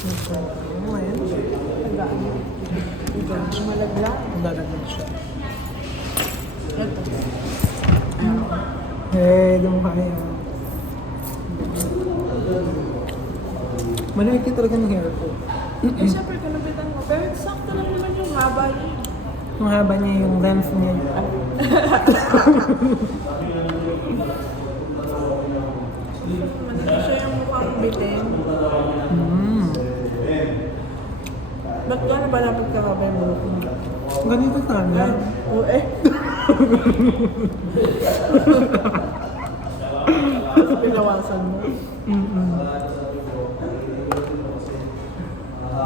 Ngayon, tagaan. Ito, malagla. Malagla siya. Ito. Di mo kaya. Malaki talaga ng hair ko. Eh, syempre, kanabitan mo. Pero sakto lang naman yung haba niya. Yung haba niya, yung length niya. Manito siya yung mukhang bitin. Ba't ka na ba dapat kakaba yung buhok mo? Ganito sana. Oo eh. Tapos pinawasan mo.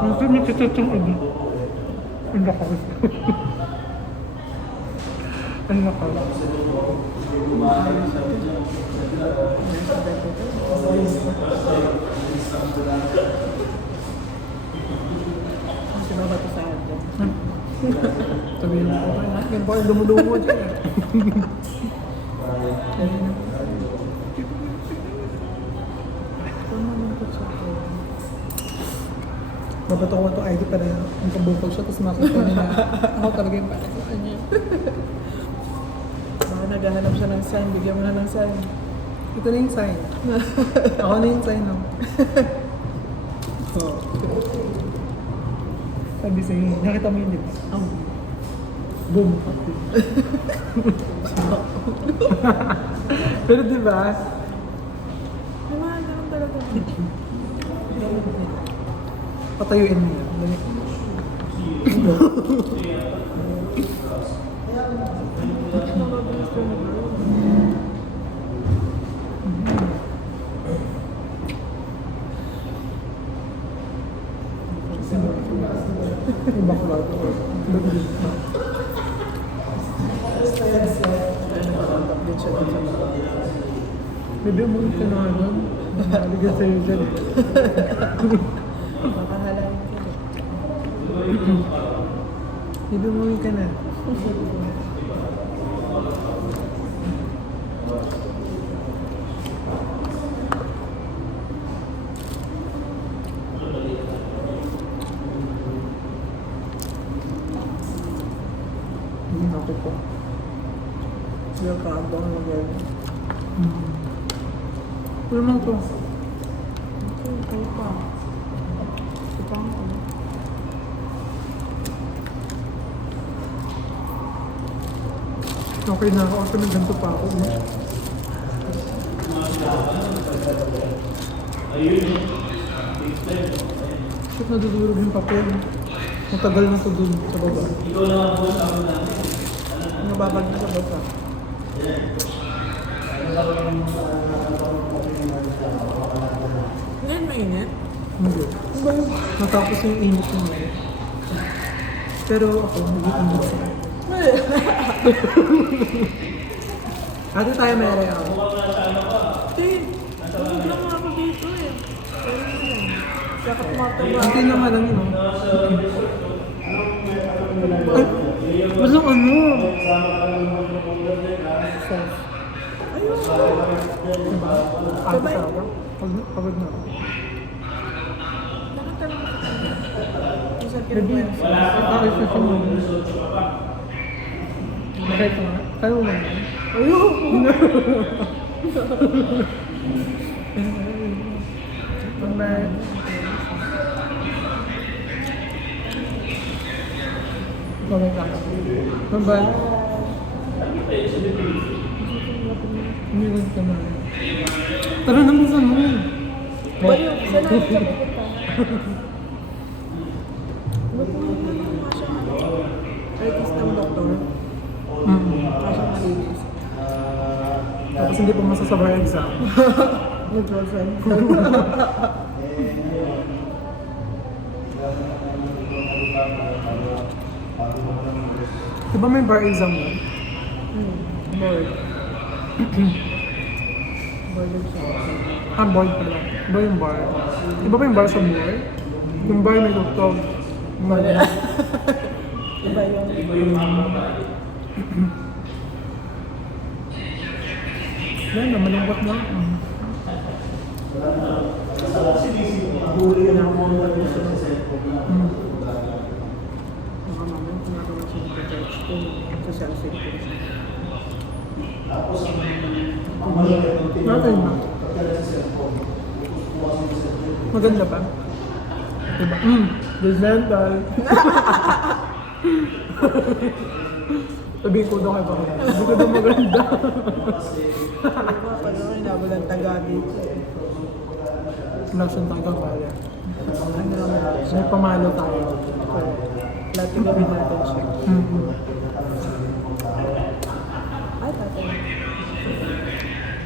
Kasi may kitutong iba. Ang lakaw. Ang lakaw. Kasi mabato sa akin. Sabihin mo, okay na. Yan ba yung lumudumo dyan? Mabato ko ito ID para ang kabukol siya, tapos makita niya na ako talaga yung pala sa kanya. Baka naghahanap siya ng sign, bigyan mo na ng sign. Ito na yung sign. Ako na yung sign, no? So, sabi sa'yo, nakita mo yun, di ba? Oh. Boom! Pero di ba? May mga ganun talaga. Patayuin mo yan. Dali. Mababilis ka na ba? Yung bakla ko. Din siya dun sa baba. Bebe, umuwi ka na nun. Naligan sa'yo dyan. Makahalangin ka na. Bebe, umuwi ka na. Hindi na ako po. Yung kaabang mo gano'n. Ano naman to? Okay, kayo pa. Ito pa ako. Okay na ako. Kasi nagganto pa ako. Shit, nadudurog yung papel. Matagal na to dun sa baba. Nababag na sa basa. Ngayon mainit? Hindi. Natapos yung init mo. Pero ako, nag-iinit siya. Ate tayo may area ako. Tulog lang ako dito eh. Saka tumatawa. Ante naman lang yun. Ay, walang ano. Ayun. Diba? Ate sa ako. Pagod na ako. Nakatanong ko sa kanya. Kung saan Baby, kinukwento. okay sa mo. Okay ko nga. Kaya mo lang. Ayun. Bye-bye. Bye-bye ka. Bye-bye. Umiwan ka na. Tara na mo sa mo. Baliw, saan natin siya pupunta? Ba't mo naman siya artist ng doktor? Kasyang malinis. Tapos hindi pa masasabay ang exam. Yung girlfriend. Diba may bar exam na? Bored. Bored siya. Board pala. Iba yung bar. Iba ba yung bar sa board? Yung bar may doktor. Iba yung... Yan na, malungkot na. Mm. Baka mamaya kumagawa siya ng research ko. Sa cellphone ko siya. Natin ba? Maganda pa? Diba? Presental. Sabihin ko daw kay Panginoon. Hindi ko daw maganda. Paano hinabalang taga dito eh. Nasaan tayo kaya? Ano naman? May pamalo tayo. Lahat yung gawin natin siya. Mm-hmm. Ay, tatay.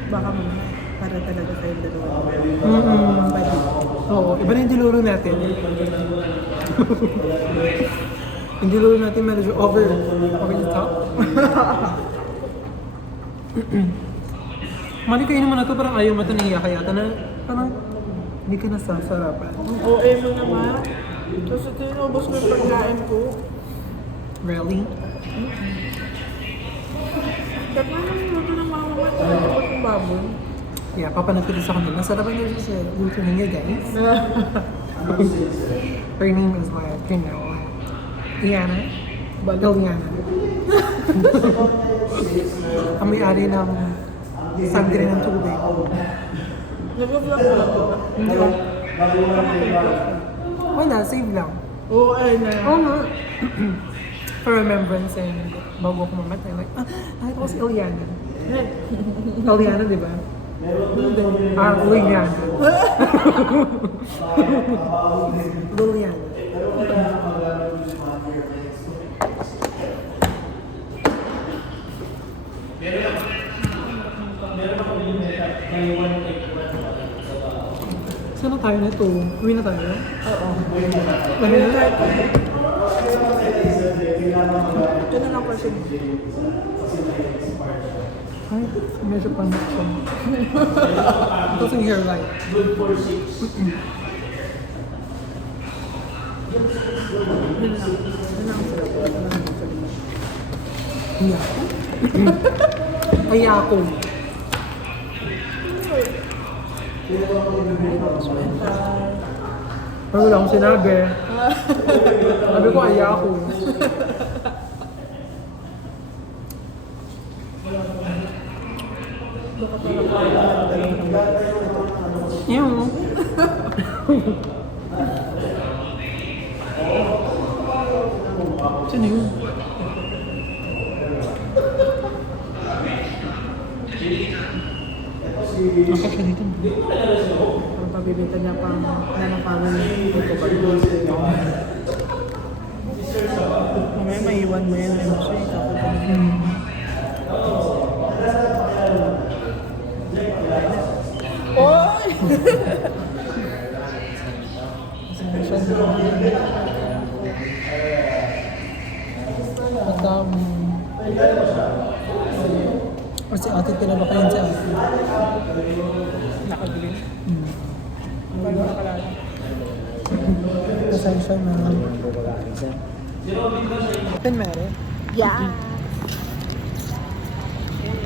Baka mamaya, para talaga kayong dalawa. Pwede. Oo, iba na yung diluro natin. Yung diluro natin medyo over the top. Mali kayo naman na to, parang ayaw mata nang iyakayata na parang hindi ka nasasarapan. Ang OA mo naman. Kasi tinubos mo yung pagkain ko. Really? Ba't nga naman luto ng mama mo? Tinubos yung baboy. Yeah, papanood ko din sa kanila. Sarapan niyo siya sa luto ninyo, guys. Her name is like, you know, Iana. Ileana. Ang may-ari ng sangre ng tubig. Nag-vlog mo lang ko. Hindi ko. Wala, save lang. Oo, ay na. Oo nga. For remembrance and bago ako mamatay. Like, nakita ko si Ileana. Ileana, di ba? Ileana. Ileana. Saan na tayo nito? Uwi na tayo? Oo. Ano na? Ito na lang kasi. Ay, medyo panak siya. Ito yung hairline. Yun lang. Yun lang sila. Ito na lang sila. Yeah. Ay, ako. Pero wala akong sinabi. Sabi ko, ay ako. Yung. Sino yun? Nakasya siya dito. Ang pabibita niya pang nanapangan niya. Ito ba yun? Mamaya maiwan mo yan. Ano siya? Oy! Madam. O si ate, tinalo kayo si ate. Nakagaling. Hmm. Ang bago nakalala. Pasensya na. Open meron? Yeah.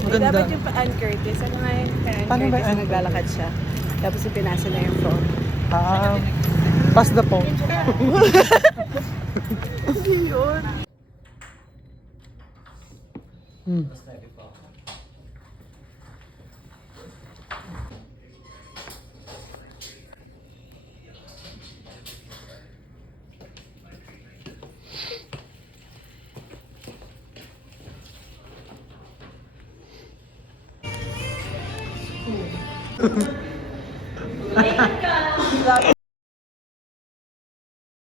Maganda. Dapat yung pa-Ann Curtis. Ano nga yung pa-Ann Paano ba Curtis Ann na naglalakad siya? Tapos ipinasa na yung phone. Pass the phone. Yun. Hmm.